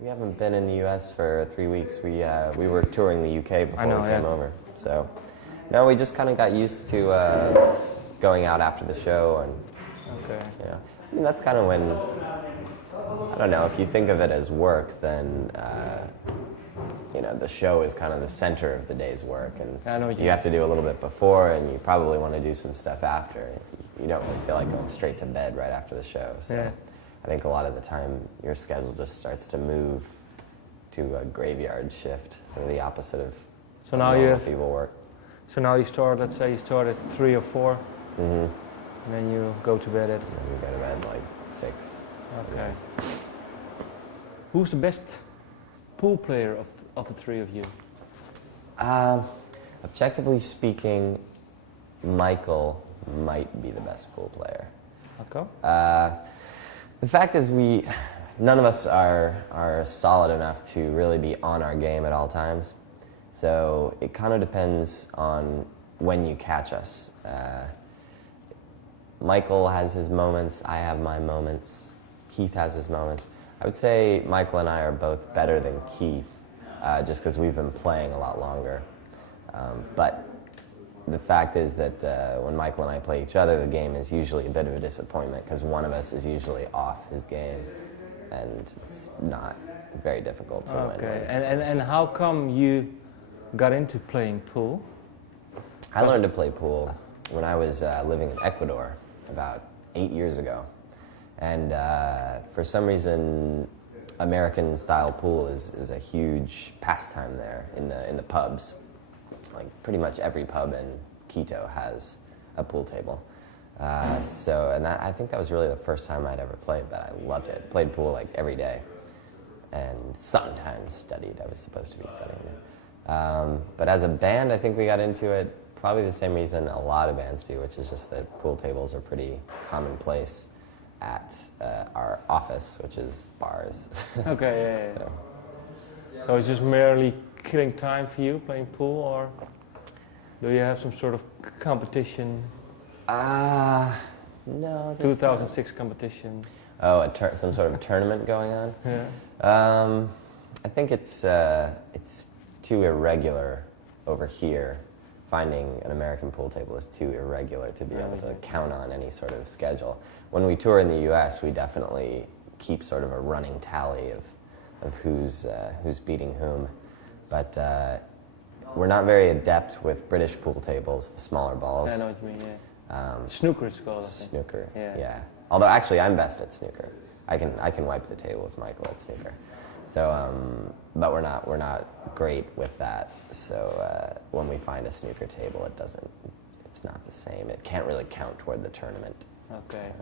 We haven't been in the U.S. for 3 weeks. We were touring the U.K. before we came over. So, no, we just kind of got used to going out after the show, and you know, I mean, that's kind of when, I don't know, if you think of it as work, then you know, the show is kind of the center of the day's work, and you have to do a little bit before, and you probably want to do some stuff after. You don't really feel like going straight to bed right after the show. So I think a lot of the time your schedule just starts to move to a graveyard shift, sort of the opposite of normal people work. So now you start, let's say you start at 3 or 4, and then you go to bed at... And then you go to bed like 6. Okay. Who's the best pool player of the 3 of you? Objectively speaking, Michael might be the best pool player. Okay. The fact is none of us are solid enough to really be on our game at all times. So it kind of depends on when you catch us. Michael has his moments, I have my moments, Keith has his moments. I would say Michael and I are both better than Keith, just because we've been playing a lot longer. But the fact is that when Michael and I play each other, the game is usually a bit of a disappointment because one of us is usually off his game, and it's not very difficult to win. Okay, and how come you got into playing pool? I learned to play pool when I was living in Ecuador about 8 years ago. And for some reason, American-style pool is a huge pastime there in the pubs. Like pretty much every pub in Quito has a pool table. I think that was really the first time I'd ever played, but I loved it. Played pool like every day, and sometimes studied. I was supposed to be studying it. But as a band, I think we got into it probably the same reason a lot of bands do, which is just that pool tables are pretty commonplace at our office, which is bars. Okay, yeah. So it's just merely killing time for you, playing pool, or do you have some sort of competition? No. 2006 competition. Oh, some sort of tournament going on? Yeah. I think it's too irregular over here. Finding an American pool table is too irregular to be able to count on any sort of schedule. When we tour in the U.S., we definitely keep sort of a running tally of who's beating whom. But we're not very adept with British pool tables, the smaller balls. I know what you mean, yeah. Snooker it's called. Snooker, yeah. Although actually I'm best at snooker. I can wipe the table with Michael at snooker. So, but we're not great with that. So when we find a snooker table, it's not the same. It can't really count toward the tournament. Okay.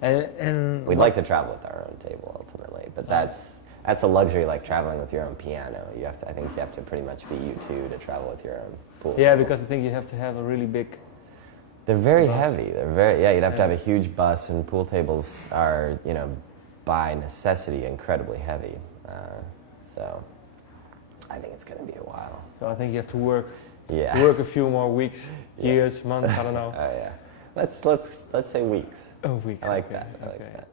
And we'd like to travel with our own table ultimately, but that's a luxury like traveling with your own piano. I think you have to pretty much be U2 to travel with your own pool. Yeah, table. because I think you have to have a really big. They're very heavy. You'd have to have a huge bus, and pool tables are, by necessity, incredibly heavy. So I think it's going to be a while. So I think you have to work a few more weeks, years, months, I don't know. Oh yeah. Let's say weeks. Oh, weeks. I like that. I like that.